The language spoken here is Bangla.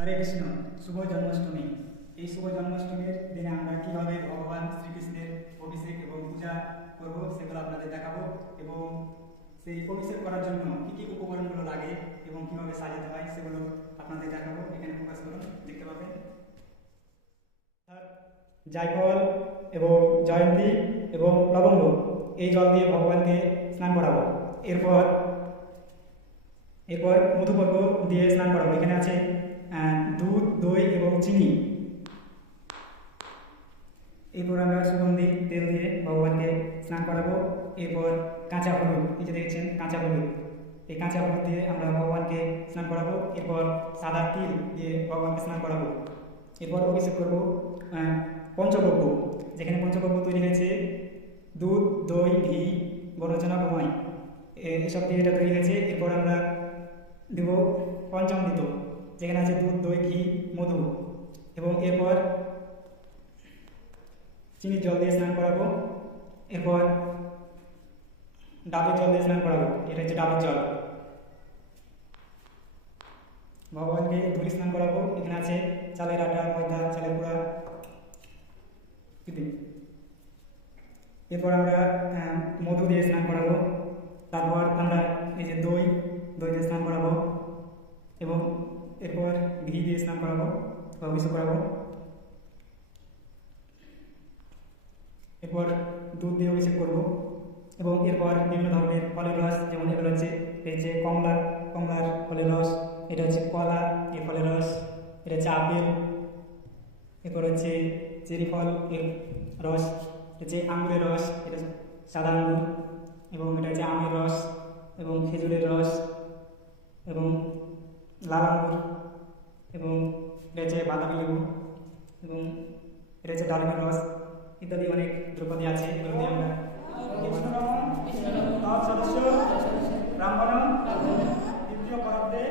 হরে কৃষ্ণ। শুভ জন্মাষ্টমী। এই শুভ জন্মাষ্টমীর দিনে আমরা কিভাবে ভগবান শ্রীকৃষ্ণের অভিষেক এবং পূজা করব সেগুলো আপনাদের দেখাবো, এবং সেই অভিষেক করার জন্য কী কী উপকরণগুলো লাগে এবং কিভাবে সাজাতে হয় সেগুলো আপনাদের দেখাবো। এখানে ফোকাস করুন, দেখতে পাবেন। জায়ফল এবং জয়ন্তী এবং লবঙ্গ এই জল দিয়ে ভগবানকে স্নান করাবো। এরপর এরপর মধুপর্ক দিয়ে স্নান করাবো। এখানে আছে দুধ, দই এবং চিনি। এরপর আমরা সুগন্ধি তেল দিয়ে ভগবানকে স্নান করাবো। এরপর কাঁচা হলুদ, এই যে দেখছেন কাঁচা হলুদ, এই কাঁচা হলুদ দিয়ে আমরা ভগবানকে স্নান করাবো। এরপর সাদা তিল দিয়ে ভগবানকে স্নান করাবো। এরপর অভিষেক করবো পঞ্চগব্য, যেখানে পঞ্চগব্য তৈরি হয়েছে দুধ, দই, ঘি, গরচনা, গোমাই, এসব দিয়ে এটা তৈরি হয়েছে। এরপর আমরা দেব পঞ্চামৃত, যেখানে আছে দুধ, দই, ঘি, মধু, এবং এরপর চিনির জল দিয়ে স্নান করাবো। এরপর ডাবের জল দিয়ে স্নান করাবো, এটা হচ্ছে ডাবের জল। ভগবানকে ধুলি স্নান করাবো। এখানে আছে চালের আটা, ময়দা, চালের গুঁড়া ইত্যাদি। এরপর আমরা মধু দিয়ে স্নান করাবো। তারপর আমরা এই যে দই দিয়ে স্নান করাবো, এবং এরপর ঘি দিয়ে স্নান করাবো বা অভিষেক করাবো। এরপর দুধ দিয়ে অভিষেক করবো, এবং এরপর বিভিন্ন ধরনের ফলের রস, যেমন এগুলো হচ্ছে কমলার ফলের রস, এটা হচ্ছে কলা এই ফলের রস, এটা হচ্ছে আপেল, এরপর হচ্ছে চেরি ফল এর রস, এটা হচ্ছে আঙুরের রস, এটা সাদা আঙুর, এবং এটা হচ্ছে আমের রস এবং খেজুরের রস এবং লাল আঙুর, এবং এটা হচ্ছে বাদামি লেবু, এবং এটা হচ্ছে ডালিমের রস ইত্যাদি অনেক দ্রব্যাদি আছে। এগুলো দিয়ে আমরা সদস্য ব্রাহ্মণ দ্বিতীয় পরাব্দে